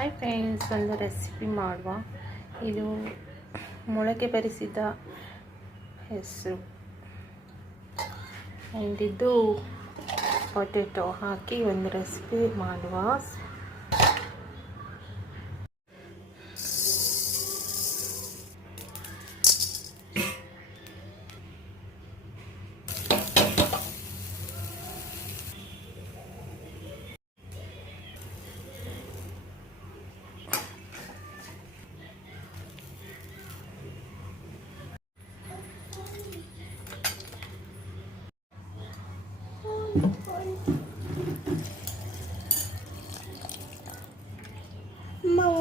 Hi friends, ಒಂದು recipe ಮಾಡುವ. ಇದು ಮೊಳಕೆ ಬರಿಸಿದ ಹೆಸರು ಆ್ಯಂಡ್ ಇದು ಪೊಟೆಟೊ ಹಾಕಿ ಒಂದು ರೆಸಿಪಿ ಮಾಡುವ.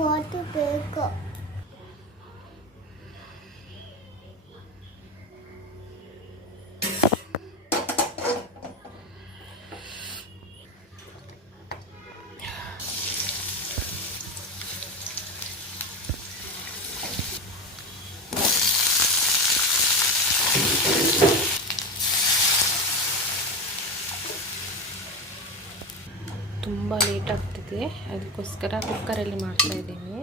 ವಾಟರ್ ಬೇಕು. ತುಂಬ ಲೇಟ್ ಆಗ್ತಿದೆ, ಅದಕ್ಕೋಸ್ಕರ ಕುಕ್ಕರಲ್ಲಿ ಮಾಡ್ತಾ ಇದ್ದೀನಿ.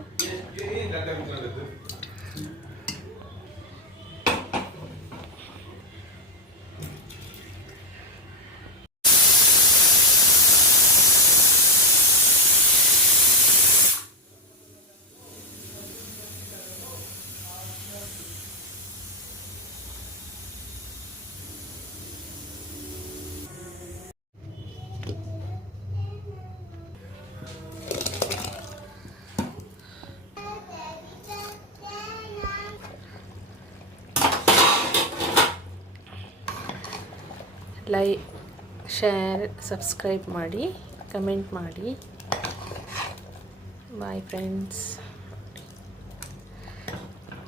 ಲೈಕ್, ಶೇರ್, ಸಬ್ಸ್ಕ್ರೈಬ್ ಮಾಡಿ, ಕಮೆಂಟ್ ಮಾಡಿ. Bye friends.